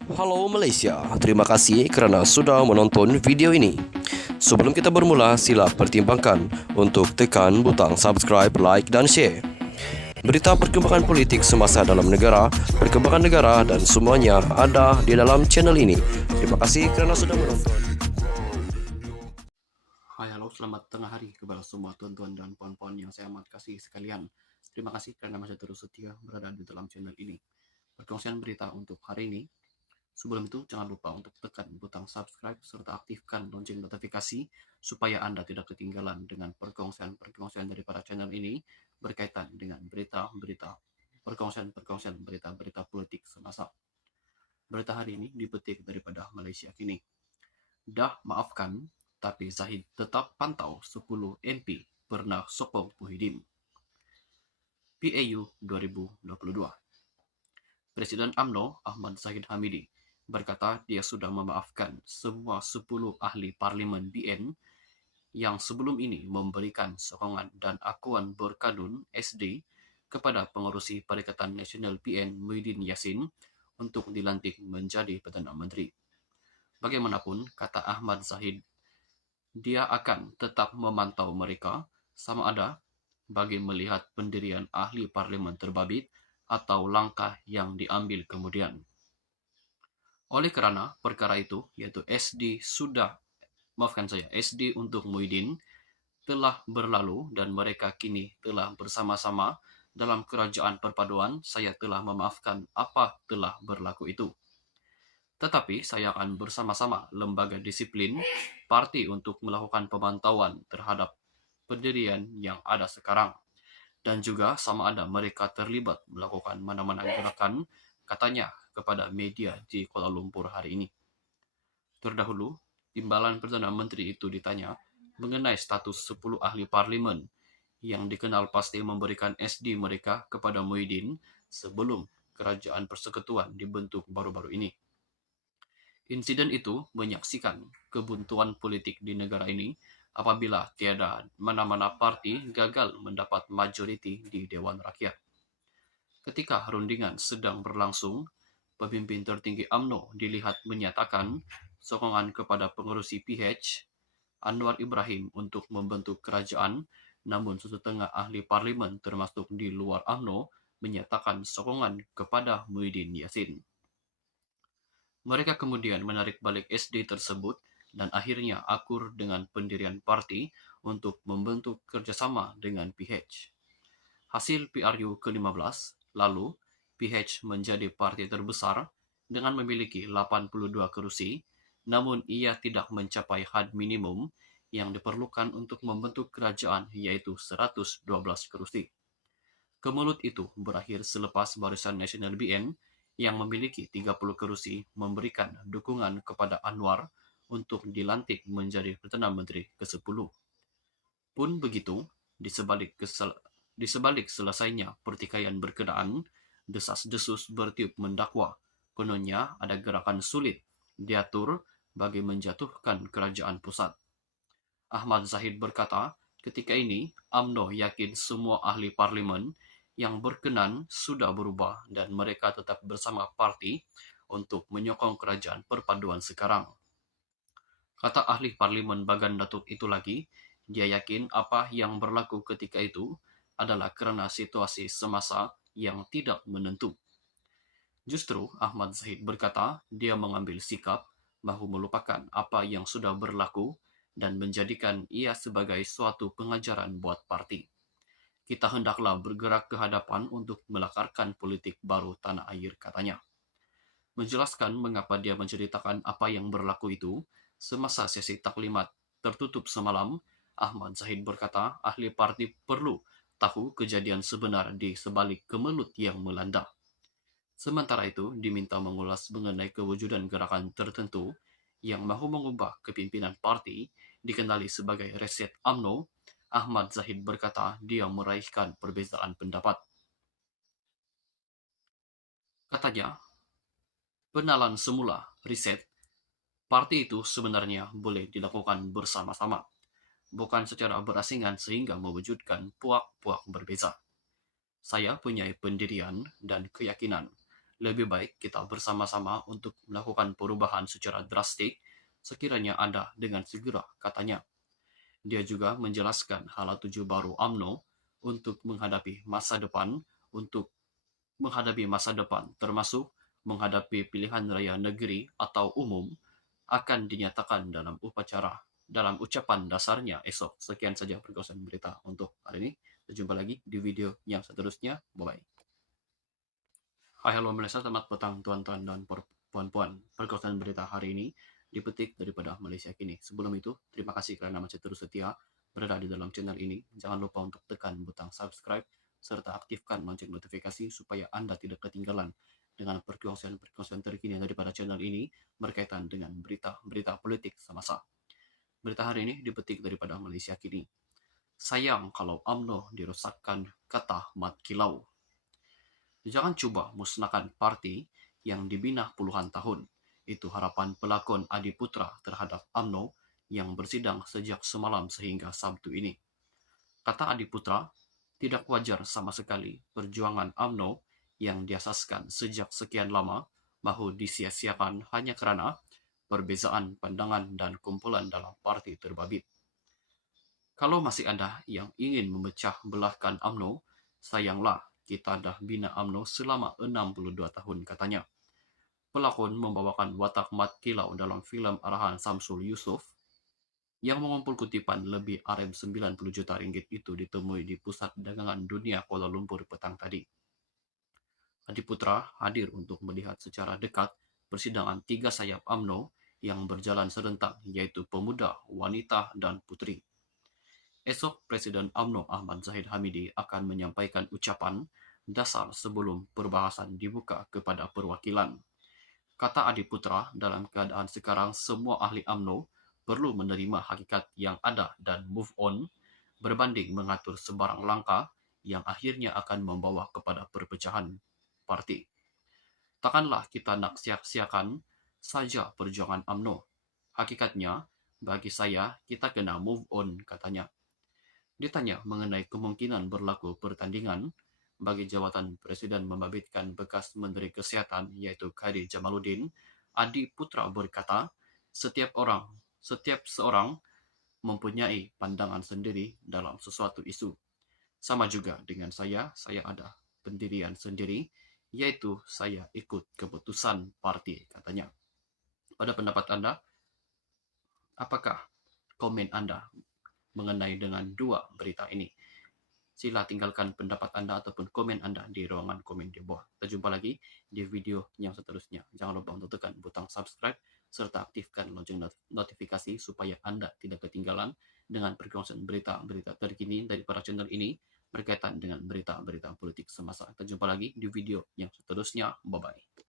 Halo Malaysia, terima kasih kerana sudah menonton video ini. Sebelum kita bermula, sila pertimbangkan untuk tekan butang subscribe, like dan share. Berita perkembangan politik semasa dalam negara, perkembangan negara dan semuanya ada di dalam channel ini. Terima kasih kerana sudah menonton. Hai, halo, selamat tengah hari kepada semua tuan-tuan dan puan-puan yang saya amat kasih sekalian. Terima kasih kerana masih terus setia berada di dalam channel ini. Perkongsian berita untuk hari ini. Sebelum itu, jangan lupa untuk tekan butang subscribe serta aktifkan lonceng notifikasi supaya Anda tidak ketinggalan dengan perkongsian-perkongsian daripada channel ini berkaitan dengan berita-berita, perkongsian-perkongsian berita-berita politik semasa. Berita hari ini dipetik daripada Malaysia Kini. Dah maafkan, tapi Zahid tetap pantau 10 MP pernah sokong Muhyiddin. PAU 2022. Presiden UMNO Ahmad Zahid Hamidi berkata dia sudah memaafkan semua 10 ahli parlimen BN yang sebelum ini memberikan sokongan dan akuan berkanun SD kepada pengerusi Perikatan Nasional PN Muhyiddin Yassin untuk dilantik menjadi Perdana Menteri. Bagaimanapun, kata Ahmad Zahid, dia akan tetap memantau mereka sama ada bagi melihat pendirian ahli parlimen terbabit atau langkah yang diambil kemudian. Oleh kerana perkara itu, yaitu SD untuk Muhyiddin telah berlalu dan mereka kini telah bersama-sama dalam kerajaan perpaduan, saya telah memaafkan apa telah berlaku itu. Tetapi saya akan bersama-sama lembaga disiplin parti untuk melakukan pemantauan terhadap pendirian yang ada sekarang. Dan juga sama ada mereka terlibat melakukan mana-mana gerakan, katanya kepada media di Kuala Lumpur hari ini. Terdahulu, Timbalan Perdana Menteri itu ditanya mengenai status 10 ahli parlimen yang dikenal pasti memberikan SD mereka kepada Muhyiddin sebelum kerajaan persekutuan dibentuk baru-baru ini. Insiden itu menyaksikan kebuntuan politik di negara ini apabila tiada mana-mana parti gagal mendapat majoriti di Dewan Rakyat. Ketika rundingan sedang berlangsung, pemimpin tertinggi UMNO dilihat menyatakan sokongan kepada pengerusi PH Anwar Ibrahim untuk membentuk kerajaan, namun setengah ahli parlimen termasuk di luar UMNO menyatakan sokongan kepada Muhyiddin Yassin. Mereka kemudian menarik balik SD tersebut dan akhirnya akur dengan pendirian parti untuk membentuk kerjasama dengan PH. Hasil PRU ke-15, lalu PH menjadi parti terbesar dengan memiliki 82 kursi, namun ia tidak mencapai had minimum yang diperlukan untuk membentuk kerajaan yaitu 112 kursi. Kemelut itu berakhir selepas Barisan Nasional BN yang memiliki 30 kursi memberikan dukungan kepada Anwar untuk dilantik menjadi Perdana Menteri ke-10. Pun begitu, di sebalik selesainya pertikaian berkenaan, desas-desus bertiup mendakwa. Kononnya ada gerakan sulit diatur bagi menjatuhkan kerajaan pusat. Ahmad Zahid berkata, ketika ini UMNO yakin semua ahli parlimen yang berkenan sudah berubah dan mereka tetap bersama parti untuk menyokong kerajaan perpaduan sekarang. Kata ahli parlimen Bagan Datuk itu lagi, dia yakin apa yang berlaku ketika itu adalah kerana situasi semasa yang tidak menentu. Justru Ahmad Zahid berkata dia mengambil sikap mahu melupakan apa yang sudah berlaku dan menjadikan ia sebagai suatu pengajaran buat parti. Kita hendaklah bergerak ke hadapan untuk melakarkan politik baru tanah air, katanya. Menjelaskan mengapa dia menceritakan apa yang berlaku itu, semasa sesi taklimat tertutup semalam, Ahmad Zahid berkata ahli parti perlu tahu kejadian sebenar di sebalik kemelut yang melanda. Sementara itu, diminta mengulas mengenai kewujudan gerakan tertentu yang mahu mengubah kepimpinan parti dikenali sebagai Reset UMNO. Ahmad Zahid berkata dia meraihkan perbezaan pendapat. Katanya, penalan semula riset, parti itu sebenarnya boleh dilakukan bersama-sama, bukan secara berasingan sehingga mewujudkan puak-puak berbeza. Saya punya pendirian dan keyakinan Lebih baik kita bersama-sama untuk melakukan perubahan secara drastik sekiranya ada dengan segera, katanya. Dia juga menjelaskan hala tuju baru UMNO untuk menghadapi masa depan termasuk menghadapi pilihan raya negeri atau umum akan dinyatakan dalam ucapan dasarnya esok. Sekian saja perkongsian berita untuk hari ini. Kita jumpa lagi di video yang seterusnya. Bye-bye. Hai, halo Malaysia, selamat petang tuan-tuan dan puan-puan. Perkongsian berita hari ini dipetik daripada Malaysia Kini. Sebelum itu, terima kasih kerana masih terus setia berada di dalam channel ini. Jangan lupa untuk tekan butang subscribe serta aktifkan lonceng notifikasi supaya Anda tidak ketinggalan dengan perkongsian terkini daripada channel ini berkaitan dengan berita-berita politik semasa. Berita hari ini dipetik daripada Malaysia Kini. Sayang kalau UMNO dirosakkan, kata Mat Kilau. Jangan cuba musnahkan parti yang dibina puluhan tahun. Itu harapan pelakon Adi Putra terhadap UMNO yang bersidang sejak semalam sehingga Sabtu ini. Kata Adi Putra, tidak wajar sama sekali perjuangan UMNO yang diasaskan sejak sekian lama mahu disia-siakan hanya kerana perbezaan pandangan dan kumpulan dalam parti terbabit. Kalau masih ada yang ingin memecah belahkan UMNO, sayanglah kita dah bina UMNO selama 62 tahun, katanya. Pelakon membawakan watak Mat Kilau dalam filem arahan Samsul Yusof yang mengumpul kutipan lebih RM90 juta ringgit itu ditemui di Pusat Dagangan Dunia Kuala Lumpur petang tadi. Adi Putra hadir untuk melihat secara dekat persidangan 3 sayap UMNO yang berjalan serentak, yaitu pemuda, wanita, dan putri. Esok, Presiden UMNO Ahmad Zahid Hamidi akan menyampaikan ucapan dasar sebelum perbahasan dibuka kepada perwakilan. Kata Adi Putra, dalam keadaan sekarang semua ahli UMNO perlu menerima hakikat yang ada dan move on berbanding mengatur sebarang langkah yang akhirnya akan membawa kepada perpecahan parti. Takkanlah kita nak sia-siakan saja perjuangan UMNO. Hakikatnya, bagi saya, kita kena move on, katanya. Ditanya mengenai kemungkinan berlaku pertandingan bagi jawatan Presiden membabitkan bekas Menteri Kesihatan iaitu Khairy Jamaluddin, Adi Putra berkata, setiap seorang mempunyai pandangan sendiri dalam sesuatu isu. Sama juga dengan saya ada pendirian sendiri, yaitu saya ikut keputusan parti, katanya. Pada pendapat Anda, apakah komen Anda mengenai dengan dua berita ini? Sila tinggalkan pendapat Anda ataupun komen Anda di ruangan komen di bawah. Kita jumpa lagi di video yang seterusnya. Jangan lupa untuk tekan butang subscribe serta aktifkan lonceng notifikasi supaya Anda tidak ketinggalan dengan perkongsian berita-berita terkini dari para channel ini berkaitan dengan berita-berita politik semasa. Kita jumpa lagi di video yang seterusnya. Bye-bye.